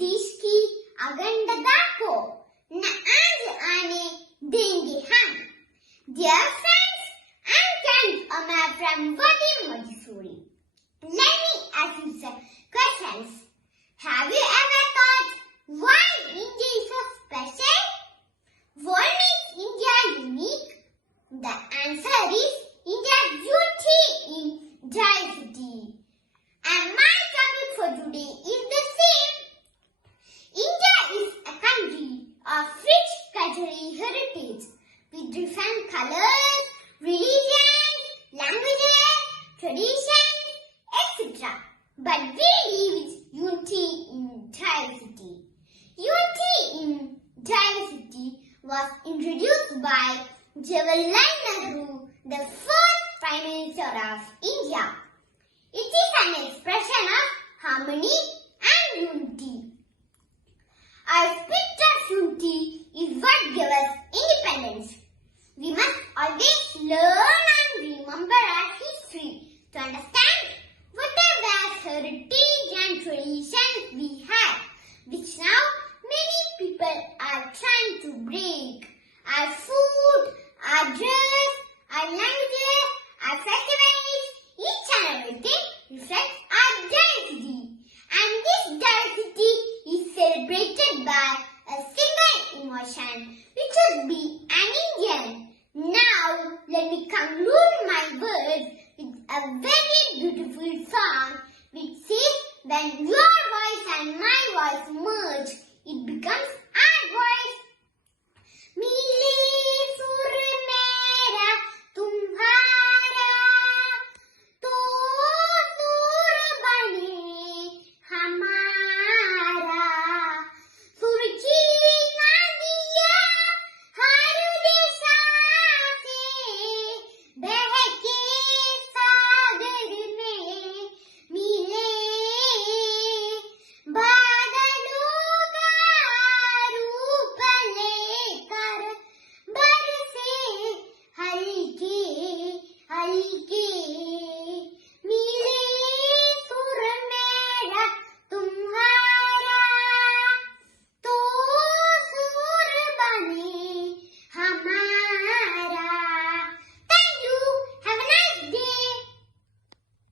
देश की अखंडता को न आज आने देंगे हम. Dear friends, I'm Kenz Omar from Wadirahma. Let me ask you some questions. Have you ever thought why India is so special? What makes India unique? The answer is India's beauty in diversity. And my topic for today is the same. India is a country of rich cultural heritage with different colors, religions, languages, traditions, etc. But we live with unity in diversity. Unity in diversity was introduced by Jawaharlal Nehru, the first Prime Minister of India. It is an expression of harmony and unity. Our spirit of unity is what gives us independence. We must always learn and remember our history to understand what are vast heritage and traditions we have, which now many people are trying to break. Our food, our dress, our languages, our festivals, each and everything reflects our diversity. And this diversity is celebrated by a single emotion, which would be an Indian. Now, let me conclude my words with a very beautiful song which says, when your voice and my voice merge, it becomes